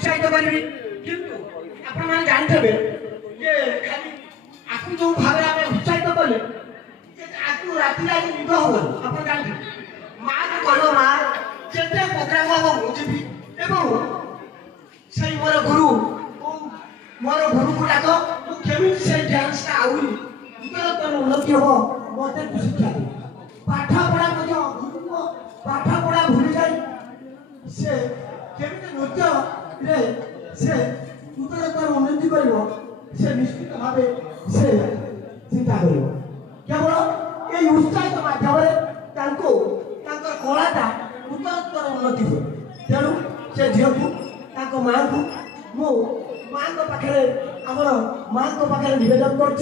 उत्साहित करी किंतु आपण माने जानथबे ये खाली आपन जो भाबे आमे उत्साहित कले आकु राति आज निद हो आपण जानथबे मां को कहलो मां जेते प्रोग्राम हो मुजिबी एवं सही मोर गुरु को डाको मु केमी से डांस का आउरी उतर तो उन्नति हो मते तू शिक्षा दे पाठ पढ़ा मते गुरु को पाठ पढ़ा भूल जाई से केमी नृत्य रे से उतर तो उन्नति करिवो से निश्चित भाबे से चिंता करिवो केवल ए उत्साहित माध्यमरे तांको तांकर कलाटा उतर तो उन्नति हो तेणु से झियो को माँ को मो माँ को पाखे आम माँ को पाखे निवेदन कर